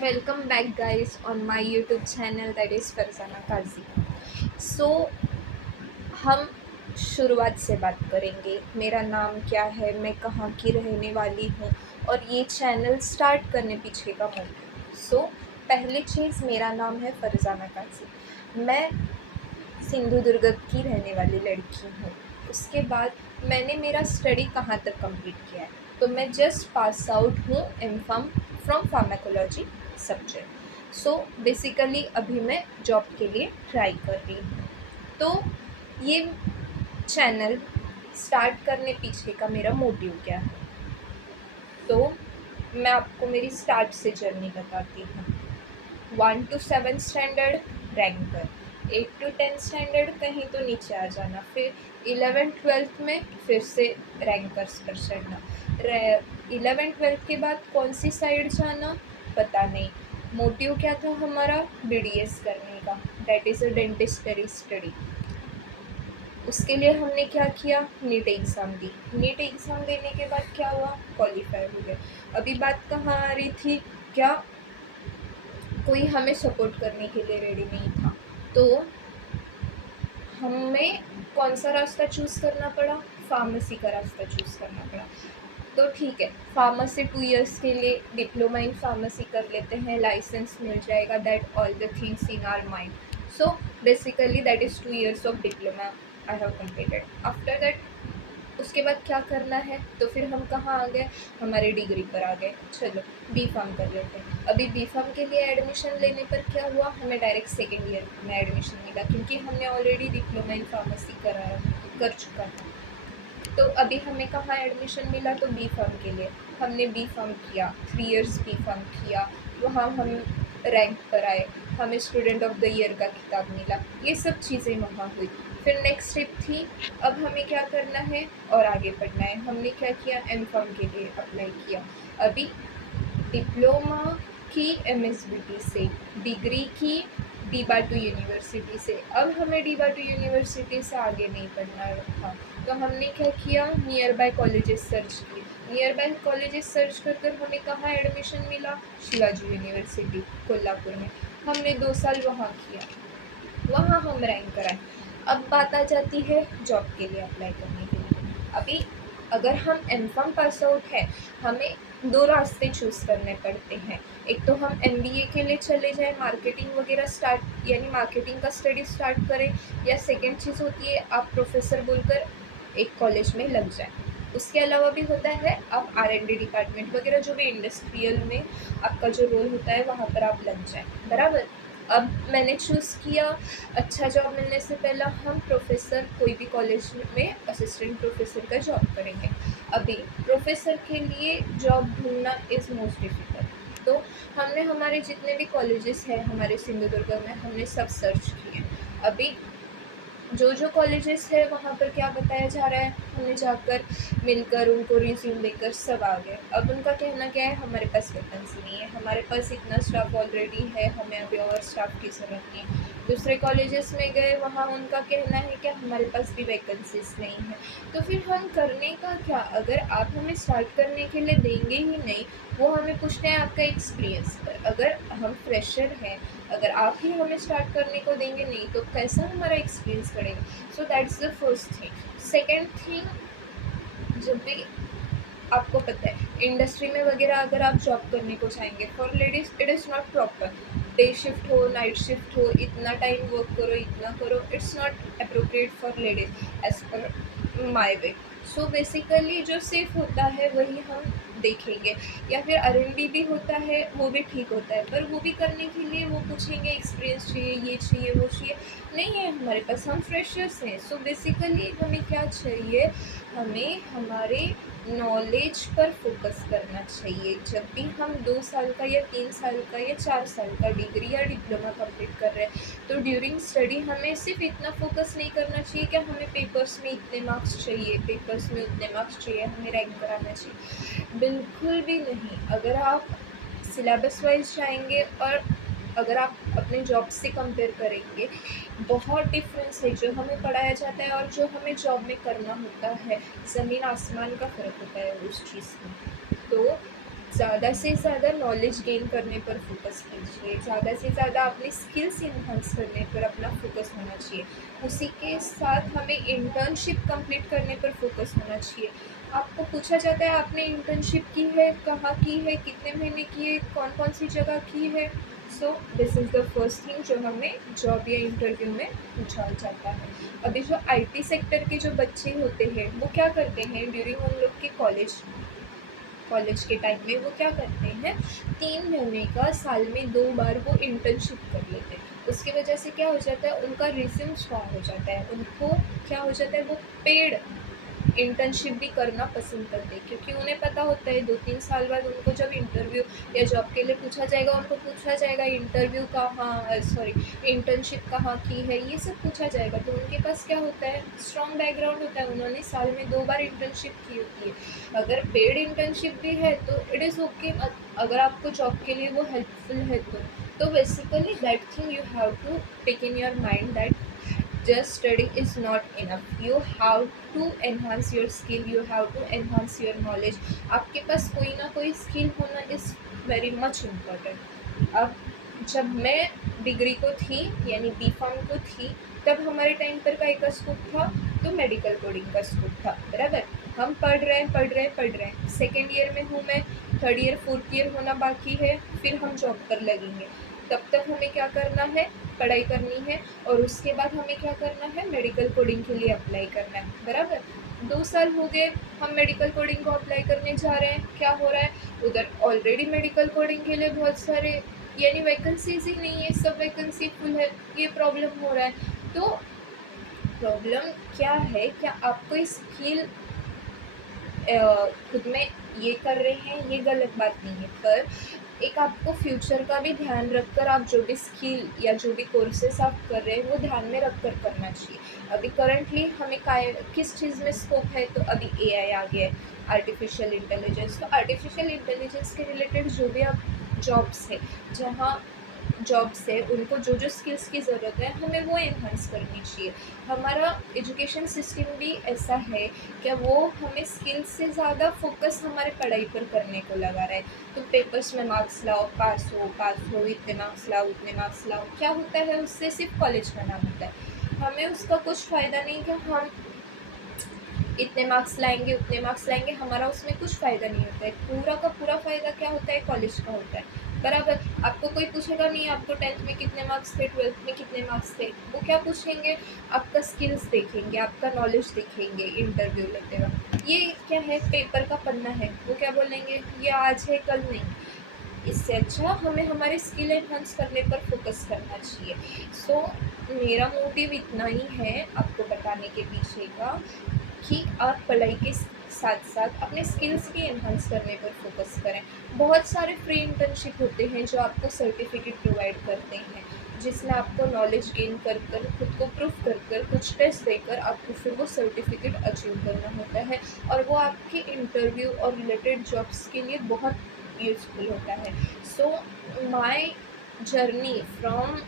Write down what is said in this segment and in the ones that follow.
Welcome back, guys, on my YouTube channel that is Farzana काजी। सो हम शुरुआत से बात करेंगे। मेरा नाम क्या है, मैं कहाँ की रहने वाली हूँ और ये चैनल स्टार्ट करने पीछे का मोटिव। पहली चीज़, मेरा नाम है फरजाना काजी। मैं सिंधुदुर्ग की रहने वाली लड़की हूँ। उसके बाद मैंने मेरा स्टडी कहाँ तक कंप्लीट किया है, तो मैं जस्ट पास आउट हूँ एम.फार्म फ्रॉम फार्माकोलॉजी सब्जेक्ट। बेसिकली अभी मैं जॉब के लिए ट्राई कर रही हूँ। तो ये चैनल स्टार्ट करने पीछे का मेरा मोटिव क्या है, तो मैं आपको मेरी स्टार्ट से जर्नी बताती हूँ। 1 to 7 standard ranker, 8 to 10 standard कहीं तो नीचे आ जाना, फिर 11th-12th में फिर से रैंकर्स पर चढ़ना। 11th-12th के बाद कौन सी साइड जाना पता नहीं। मोटिव क्या था हमारा, BDS करने का, दैट इज़ अ डेंटिस्टरी स्टडी। उसके लिए हमने क्या किया, नीट एग्ज़ाम दी। नीट एग्ज़ाम देने के बाद क्या हुआ, क्वालिफाई हो गए। अभी बात कहाँ आ रही थी, क्या कोई हमें सपोर्ट करने के लिए रेडी नहीं था, तो हमें कौन सा रास्ता चूज़ करना पड़ा, फार्मेसी का रास्ता चूज़ करना पड़ा। तो ठीक है, फार्मेसी 2 इयर्स के लिए डिप्लोमा इन फार्मेसी कर लेते हैं, लाइसेंस मिल जाएगा, that all the things in our mind. So basically that is 2 years of diploma I have completed. After that उसके बाद क्या करना है, तो फिर हम कहाँ आ गए, हमारे डिग्री पर आ गए। चलो B.Pharm कर लेते हैं। अभी B.Pharm के लिए एडमिशन लेने पर क्या हुआ, हमें डायरेक्ट सेकेंड ईयर में एडमिशन मिला, क्योंकि हमने ऑलरेडी डिप्लोमा इन फार्मेसी कर चुका था। तो अभी हमें कहाँ एडमिशन मिला, तो B.Pharm के लिए हमने B.Pharm किया, 3 इयर्स B.Pharm किया, वहाँ हम रैंक पर आए, हमें स्टूडेंट ऑफ द ईयर का खिताब मिला। ये सब चीज़ें वहाँ हुई। फिर नेक्स्ट स्टेप थी, अब हमें क्या करना है और आगे बढ़ना है। हमने क्या किया, M.Pharm के लिए अप्लाई किया। अभी डिप्लोमा की MSBT से, डिग्री की DIBATU यूनिवर्सिटी से। अब हमें DIBATU यूनिवर्सिटी से आगे नहीं पढ़ना था, तो हमने क्या किया, नियर बाय कॉलेजेस सर्च किए। नियर बाय कॉलेजेस सर्च कर हमें कहाँ एडमिशन मिला, शिवाजी यूनिवर्सिटी कोल्हापुर में। हमने 2 साल वहाँ किया, वहाँ हम रैंक कराए। अब बात आ जाती है जॉब के लिए अप्लाई करने के लिए। अभी अगर हम M.Pharm पास आउट है, हमें 2 रास्ते चूज़ करने पड़ते हैं। एक तो हम MBA के लिए चले जाएँ, मार्केटिंग वगैरह स्टार्ट यानी मार्केटिंग का स्टडी स्टार्ट करें, या सेकेंड चीज़ होती है आप प्रोफेसर बोलकर एक कॉलेज में लग जाएँ। उसके अलावा भी होता है आप R&D डिपार्टमेंट वगैरह, जो भी इंडस्ट्रियल में आपका जो रोल होता है वहाँ पर आप लग जाएँ, बराबर। अब मैंने चूज़ किया, अच्छा जॉब मिलने से पहला हम प्रोफेसर कोई भी कॉलेज में असिस्टेंट प्रोफेसर का जॉब करेंगे। अभी प्रोफेसर के लिए जॉब ढूंढना इज़ मोस्ट डिफ़िकल्ट। तो हमने हमारे जितने भी कॉलेजेस हैं हमारे सिंधुदुर्ग में, हमने सब सर्च किए। अभी जो कॉलेजेस है वहाँ पर क्या बताया जा रहा है, हमें जाकर मिलकर उनको रिज्यूम देकर सब आ गए। अब उनका कहना क्या है, हमारे पास वैकेंसी नहीं है, हमारे पास इतना स्टाफ ऑलरेडी है, हमें अभी और स्टाफ की ज़रूरत नहीं है। दूसरे कॉलेजेस में गए, वहाँ उनका कहना है कि हमारे पास भी वैकेंसीज नहीं है। तो फिर हम करने का क्या, अगर आप हमें स्टार्ट करने के लिए देंगे ही नहीं, वो हमें पूछते हैं आपका एक्सपीरियंस पर। अगर हम फ्रेशर हैं, अगर आप ही हमें स्टार्ट करने को देंगे नहीं, तो कैसा हमारा एक्सपीरियंस बढ़ेगा। So that's the first thing. Second thing, जब भी आपको पता है इंडस्ट्री में वगैरह अगर आप जॉब करने को चाहेंगे, for ladies it is not proper. Day shift हो, नाइट शिफ्ट हो, इतना टाइम वर्क करो, इतना करो, it's not appropriate for ladies as per my way. So basically जो सेफ होता है वही हम देखेंगे, या फिर R&D भी होता है, वो भी ठीक होता है, पर वो भी करने के लिए वो पूछेंगे एक्सपीरियंस चाहिए, ये चाहिए, वो चाहिए। नहीं है हमारे पास, हम फ्रेशर्स हैं। सो बेसिकली हमें क्या चाहिए, हमें हमारे नॉलेज पर फोकस करना चाहिए। जब भी हम 2 साल का या 3 साल का या 4 साल का डिग्री या डिप्लोमा कंप्लीट कर रहे हैं, तो ड्यूरिंग स्टडी हमें सिर्फ इतना फोकस नहीं करना चाहिए कि हमें पेपर्स में इतने मार्क्स चाहिए, पेपर्स में उतने मार्क्स चाहिए, हमें रैंक कराना चाहिए, बिल्कुल भी नहीं। अगर आप सिलेबस वाइज जाएंगे और अगर आप अपने जॉब से कंपेयर करेंगे, बहुत डिफरेंस है जो हमें पढ़ाया जाता है और जो हमें जॉब में करना होता है, ज़मीन आसमान का फ़र्क होता है उस चीज़ में। तो ज़्यादा से ज़्यादा नॉलेज गेन करने पर फोकस कीजिए, ज़्यादा से ज़्यादा अपने स्किल्स इन्हांस करने पर अपना फोकस होना चाहिए। उसी के साथ हमें इंटर्नशिप कंप्लीट करने पर फोकस होना चाहिए। आपको पूछा जाता है आपने इंटर्नशिप की है, कहाँ की है, कितने महीने की है, कौन-कौन सी जगह की है? So this is the first thing जो हमें जॉब या इंटरव्यू में पूछा जाता है। अभी जो आईटी सेक्टर के जो बच्चे होते हैं, वो क्या करते हैं ड्यूरिंग उन लोग के कॉलेज के टाइम में वो क्या करते हैं, 3 महीने का साल में 2 बार वो इंटर्नशिप कर लेते हैं। उसकी वजह से क्या हो जाता है, उनका रिज़्यूम स्ट्रॉन्ग हो जाता है। उनको क्या हो जाता है, वो पेड इंटर्नशिप भी करना पसंद करते हैं, क्योंकि उन्हें पता होता है 2-3 साल बाद उनको जब इंटरव्यू या जॉब के लिए पूछा जाएगा, उनको पूछा जाएगा इंटरव्यू कहाँ सॉरी इंटर्नशिप कहाँ की है, ये सब पूछा जाएगा। तो उनके पास क्या होता है, स्ट्रॉन्ग बैकग्राउंड होता है, उन्होंने साल में 2 बार इंटर्नशिप की होती है। अगर पेड इंटर्नशिप भी है तो इट इज़ ओके, अगर आपको जॉब के लिए वो हेल्पफुल है तो basically that thing you have to take in your mind that just studying is not enough. You have to enhance your skill, you have to enhance your knowledge. आपके पास कोई ना कोई स्किल होना इज़ वेरी मच इम्पॉर्टेंट। अब जब मैं degree को थी यानी बी फार्म को थी, तब हमारे टाइम पर का एक स्कोप था, तो मेडिकल कोडिंग का स्कोप था, बराबर। हम पढ़ रहे हैं, सेकेंड ईयर में हूँ मैं, थर्ड ईयर फोर्थ ईयर होना बाकी है, फिर हम जॉब पर लगेंगे। तब तक हमें क्या करना है, पढ़ाई करनी है, और उसके बाद हमें क्या करना है, मेडिकल कोडिंग के लिए अप्लाई करना है, बराबर। 2 साल हो गए, हम मेडिकल कोडिंग को अप्लाई करने जा रहे हैं, क्या हो रहा है, उधर ऑलरेडी मेडिकल कोडिंग के लिए बहुत सारे यानी वैकेंसीज ही नहीं है, सब वैकेंसी फुल है, ये प्रॉब्लम हो रहा है। तो प्रॉब्लम क्या है, क्या आप कोई स्किल खुद में ये कर रहे हैं, ये गलत बात नहीं है, पर एक आपको फ्यूचर का भी ध्यान रखकर आप जो भी स्किल या जो भी कोर्सेस आप कर रहे हैं वो ध्यान में रख कर करना चाहिए। अभी करंटली हमें किस चीज़ में स्कोप है, तो अभी एआई आ गया है, आर्टिफिशियल इंटेलिजेंस। तो आर्टिफिशियल इंटेलिजेंस के रिलेटेड जो भी आप जॉब्स है, जहाँ जॉब्स है, उनको जो जो स्किल्स की ज़रूरत है हमें वो एनहांस करनी चाहिए। हमारा एजुकेशन सिस्टम भी ऐसा है क्या, वो हमें स्किल्स से ज़्यादा फोकस हमारे पढ़ाई पर करने को लगा रहा है। तो पेपर्स में मार्क्स लाओ, पास हो, इतने मार्क्स लाओ, उतने मार्क्स लाओ, क्या होता है उससे, सिर्फ कॉलेज का नाम होता है। हमें उसका कुछ फ़ायदा नहीं कि हम इतने मार्क्स लाएंगे, उतने मार्क्स लाएंगे, हमारा उसमें कुछ फ़ायदा नहीं होता है। पूरा का पूरा फ़ायदा क्या होता है, कॉलेज का होता है, बराबर। आपको कोई पूछेगा नहीं आपको 10th में कितने मार्क्स थे, 12th में कितने मार्क्स थे, वो क्या पूछेंगे, आपका स्किल्स देखेंगे, आपका नॉलेज देखेंगे इंटरव्यू लेते वक्त। ये क्या है, पेपर का पन्ना है, वो क्या बोलेंगे, ये आज है कल नहीं। इससे अच्छा हमें हमारे स्किल एनहांस करने पर फोकस करना चाहिए। सो मेरा मोटिव इतना ही है आपको बताने के पीछे का, कि आप पढ़ाई के साथ साथ अपने स्किल्स भी एनहांस करने पर फोकस करें। बहुत सारे फ्री इंटर्नशिप होते हैं जो आपको सर्टिफिकेट प्रोवाइड करते हैं, जिसमें आपको नॉलेज गेन कर कर, खुद को प्रूफ कर कर, कुछ टेस्ट देकर आपको फिर वो सर्टिफिकेट अचीव करना होता है, और वो आपके इंटरव्यू और रिलेटेड जॉब्स के लिए बहुत यूज़फुल होता है। So my journey from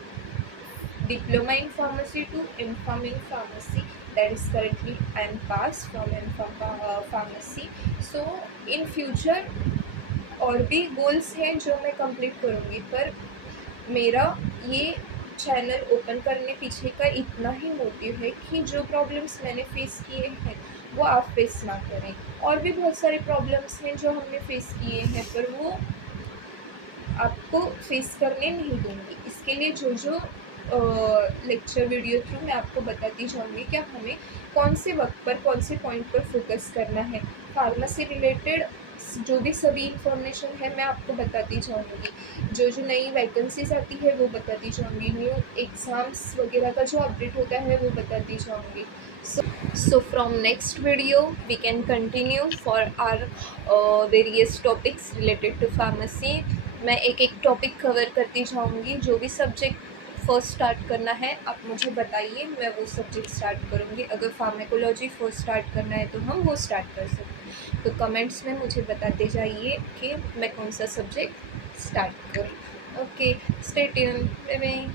diploma in pharmacy to M.Pharm in pharmacy, that is currently I am passed from M.Pharm pharmacy. So in future और भी गोल्स हैं जो मैं कंप्लीट करूँगी, पर मेरा ये चैनल ओपन करने पीछे का इतना ही मोटिव है कि जो प्रॉब्लम्स मैंने फेस किए हैं वो आप फेस ना करें। और भी बहुत सारे प्रॉब्लम्स हैं जो हमने फेस किए हैं, पर वो आपको फेस करने नहीं दूँगी। इसके लिए जो जो लेक्चर वीडियो थ्रू मैं आपको बताती जाऊँगी कि हमें कौन से वक्त पर कौन से पॉइंट पर फोकस करना है। फार्मेसी रिलेटेड जो भी सभी इन्फॉर्मेशन है मैं आपको बताती जाऊँगी। जो जो नई वैकेंसीज आती है वो बताती जाऊँगी। न्यू एग्ज़ाम्स वगैरह का जो अपडेट होता है वो बताती जाऊँगी। So from next video we can continue for our various topics related to pharmacy. मैं एक एक टॉपिक कवर करती जाऊँगी। जो भी सब्जेक्ट फर्स्ट स्टार्ट करना है आप मुझे बताइए, मैं वो सब्जेक्ट स्टार्ट करूँगी। अगर फार्मेकोलॉजी फर्स्ट स्टार्ट करना है तो हम वो स्टार्ट कर सकते हैं। तो कमेंट्स में मुझे बताते जाइए कि मैं कौन सा सब्जेक्ट स्टार्ट करूँ। Okay, stay tuned, bye bye.